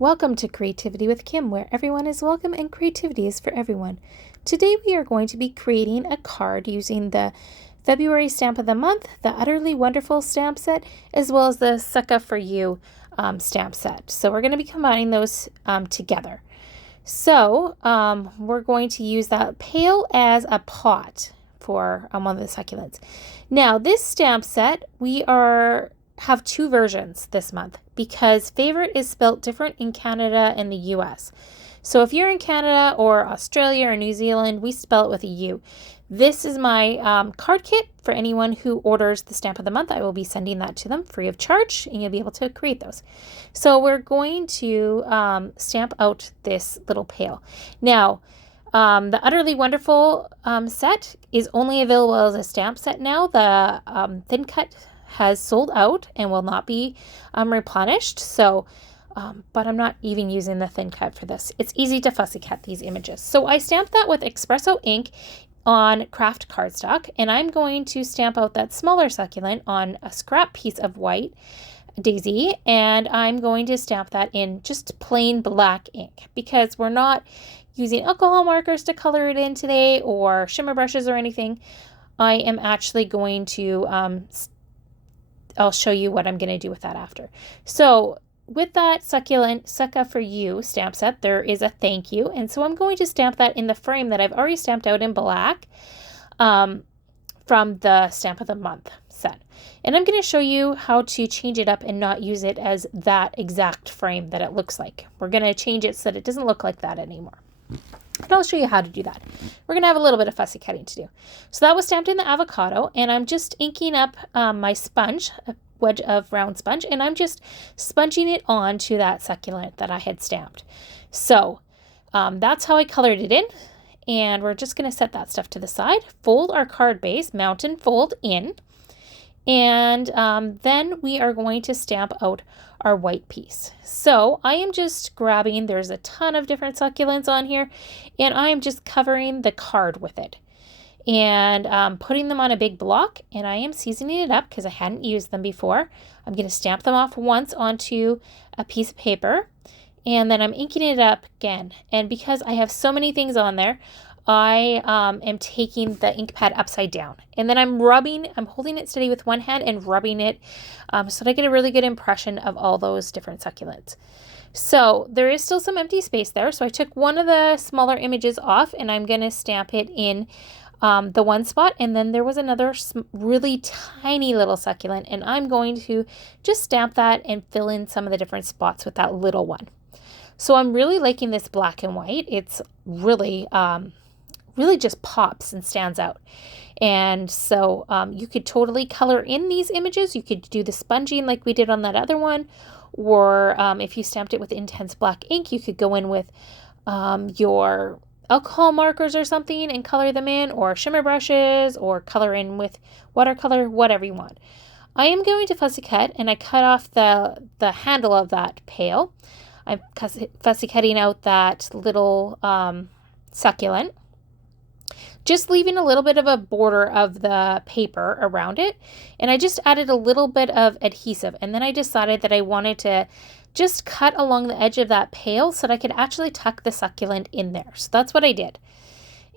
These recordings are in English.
Welcome to Creativity with Kim, where everyone is welcome and creativity is for everyone. Today we are going to be creating a card using the February stamp of the month, the Udderly Wonderful stamp set, as well as the Succa for You stamp set. So we're going to be combining those together. So we're going to use that pail as a pot for one of the succulents. Now this stamp set, we have two versions this month because favorite is spelt different in Canada and the US. So if you're in Canada or Australia or New Zealand, we spell it with a U. This is my card kit for anyone who orders the stamp of the month. I will be sending that to them free of charge and you'll be able to create those. So we're going to stamp out this little pail. Now, the Udderly Wonderful set is only available as a stamp set now. The thin cut has sold out and will not be replenished. So, but I'm not even using the thin cut for this. It's easy to fussy cut these images. So I stamped that with espresso ink on Kraft cardstock, and I'm going to stamp out that smaller succulent on a scrap piece of white daisy, and I'm going to stamp that in just plain black ink because we're not using alcohol markers to color it in today or shimmer brushes or anything. I am actually going to I'll show you what I'm going to do with that after. So with that succulent Succa for You stamp set, there is a thank you. And so I'm going to stamp that in the frame that I've already stamped out in black from the stamp of the month set. And I'm going to show you how to change it up and not use it as that exact frame that it looks like. We're going to change it so that it doesn't look like that anymore. And I'll show you how to do that. We're going to have a little bit of fussy cutting to do. So that was stamped in the avocado, and I'm just inking up my sponge, a wedge of round sponge, and I'm just sponging it onto that succulent that I had stamped. So that's how I colored it in, and we're just going to set that stuff to the side, fold our card base, mount and fold in, and then we are going to stamp out our white piece. So I am just grabbing, there's a ton of different succulents on here, and I am just covering the card with it and putting them on a big block, and I am seasoning it up because I hadn't used them before. I'm going to stamp them off once onto a piece of paper, and then I'm inking it up again. And because I have so many things on there, I am taking the ink pad upside down, and then I'm holding it steady with one hand and rubbing it so that I get a really good impression of all those different succulents. So there is still some empty space there. So I took one of the smaller images off and I'm going to stamp it in the one spot. And then there was another really tiny little succulent, and I'm going to just stamp that and fill in some of the different spots with that little one. So I'm really liking this black and white. It's really just pops and stands out. And so you could totally color in these images. You could do the sponging like we did on that other one, or if you stamped it with intense black ink, you could go in with your alcohol markers or something and color them in, or shimmer brushes, or color in with watercolor, whatever you want. I am going to fussy cut, and I cut off the handle of that pail. I'm fussy cutting out that little succulent, just leaving a little bit of a border of the paper around it. And I just added a little bit of adhesive. And then I decided that I wanted to just cut along the edge of that pail so that I could actually tuck the succulent in there. So that's what I did.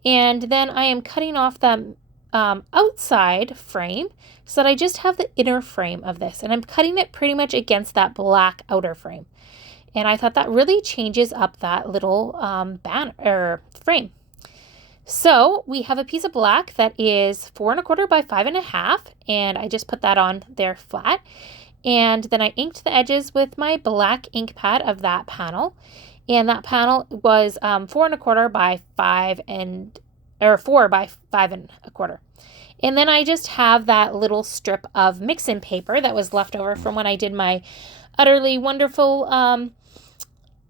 And then I am cutting off the outside frame so that I just have the inner frame of this. And I'm cutting it pretty much against that black outer frame. And I thought that really changes up that little frame. So we have a piece of black that is 4 1/4 by 5 1/2, and I just put that on there flat. And then I inked the edges with my black ink pad of that panel, and that panel was 4 1/4 by 4 by 5 1/4. And then I just have that little strip of Mix-in paper that was left over from when I did my Utterly Wonderful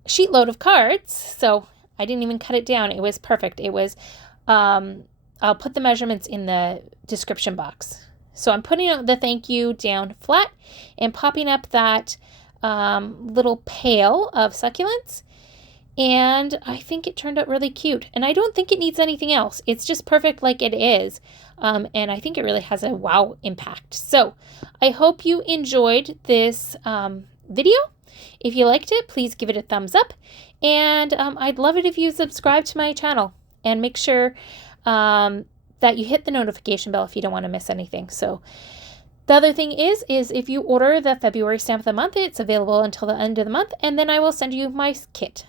sheet load of cards. So I didn't even cut it down. It was perfect. It was, I'll put the measurements in the description box. So I'm putting the thank you down flat and popping up that little pail of succulents. And I think it turned out really cute. And I don't think it needs anything else. It's just perfect like it is. And I think it really has a wow impact. So I hope you enjoyed this video. If you liked it, please give it a thumbs up. And I'd love it if you subscribe to my channel and make sure that you hit the notification bell if you don't want to miss anything. So the other thing is if you order the February stamp of the month, it's available until the end of the month, and then I will send you my kit.